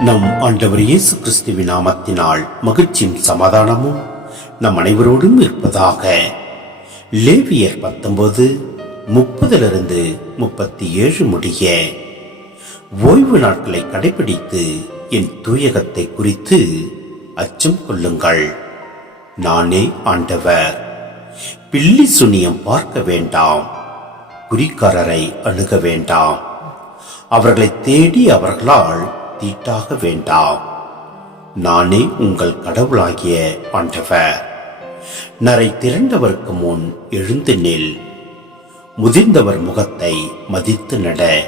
நம் ஆண்டவர் இயேசு கிறிஸ்துவின் நாமத்தினால் மகிழ்ச்சியும் சமாதானமும் நம் அனைவரோடும் இருப்பதாக. லேவியர் பத்தொன்பது முப்பதிலிருந்து முப்பத்தி ஏழு முடிய. ஓய்வு நாட்களை கடைபிடித்து என் தூயகத்தை குறித்து அச்சம் கொள்ளுங்கள். நானே ஆண்டவர். பில்லி சுனியம் பார்க்க வேண்டாம். குறிக்காரரை அணுக வேண்டாம். அவர்களை தேடி அவர்களால் தீட்டாக வேண்டாம். நானே உங்கள் கடவுளாகிய ஆண்டவர் நரை திரண்டவர்க்கு முன் எழுந்து நில். முதிர்ந்தவர் முகத்தை மதித்து நட.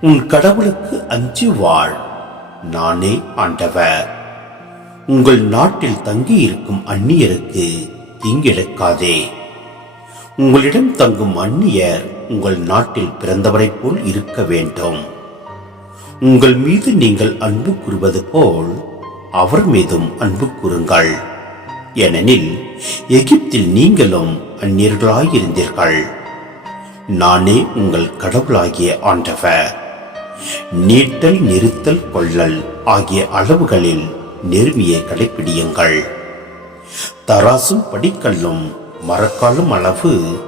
உன் கடவுளுக்கு அஞ்சு வாழ். நானே ஆண்டவர். உங்கள் நாட்டில் தங்கியிருக்கும் அந்நியருக்கு தீங்கெடுக்காதே உங்களிடம் தங்கும் அந்நியர் உங்கள் நாட்டில் பிறந்தவரைப் போல் இருக்க வேண்டும். உங்கள் மீது நீங்கள் அன்பு கூறுவது போல் அவர் மீதும் அன்பு கூறுங்கள். ஏனெனில் எகிப்தில் நீங்களும் அந்நியர்களாயிருந்தீர்கள். நானே உங்கள் கடவுளாகிய ஆண்டவர். நீட்டல் நிறுத்தல் கொள்ளல் ஆகிய அளவுகளில் நேர்மையை கடைப்பிடியுங்கள். தராசும் படிக்கல்லும் மரக்காலும் அளவு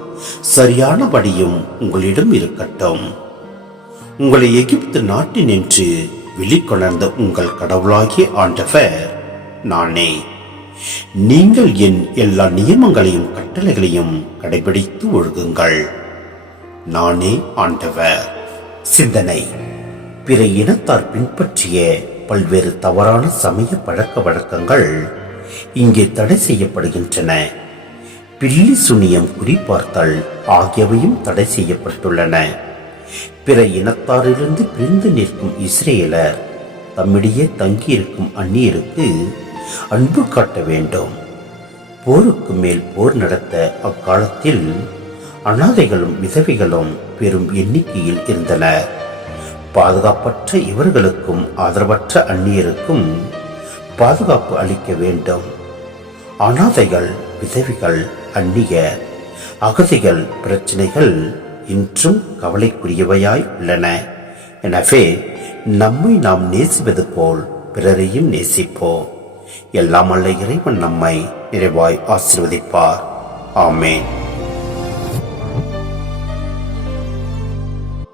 சரியானபடியும் உங்களிடம் இருக்கட்டும். உங்களை எகிப்து நாட்டினின்று வெளிக்கொணர்ந்த உங்கள் கடவுளாகிய ஆண்டவர் நானே. நீங்கள் என் எல்லா நியமங்களையும் கட்டளைகளையும் கடைபிடித்து ஒழுகுங்கள். நானே ஆண்டவர். சிந்தனை. பிற இனத்தார் பின்பற்றிய பல்வேறு தவறான சமய பழக்க வழக்கங்கள் இங்கே தடை செய்யப்படுகின்றன. பில்லி சுனியம் குறிப்பார்த்தல் ஆகியவையும் தடை செய்யப்பட்டுள்ளன. பிற இனத்தாரிலிருந்து பிரிந்து நிற்கும் இஸ்ரேலர் தம்மிடையே தங்கியிருக்கும் அந்நியருக்கு அன்பு காட்ட வேண்டும். போருக்கு மேல் போர் நடத்த அக்காலத்தில் அனாதைகளும் விதவைகளும் பெரும் எண்ணிக்கையில் இருந்தனர். பாதுகாப்பற்ற இவர்களுக்கும் ஆதரவற்ற அந்நியருக்கும் பாதுகாப்பு அளிக்க வேண்டும். அனாதைகள் விதவிகள் அந்நியர் அகதிகள் பிரச்சனைகள் இன்றும் கவலைக்குரியவையாய் உள்ளன. எனவே நம்மை நாம் நேசிப்பது போல் பிறரையும் நேசிப்போம். எல்லாம் அல்ல இறைவன் நம்மை நிறைவாய் ஆசிர்வதிப்பார். ஆமேன்.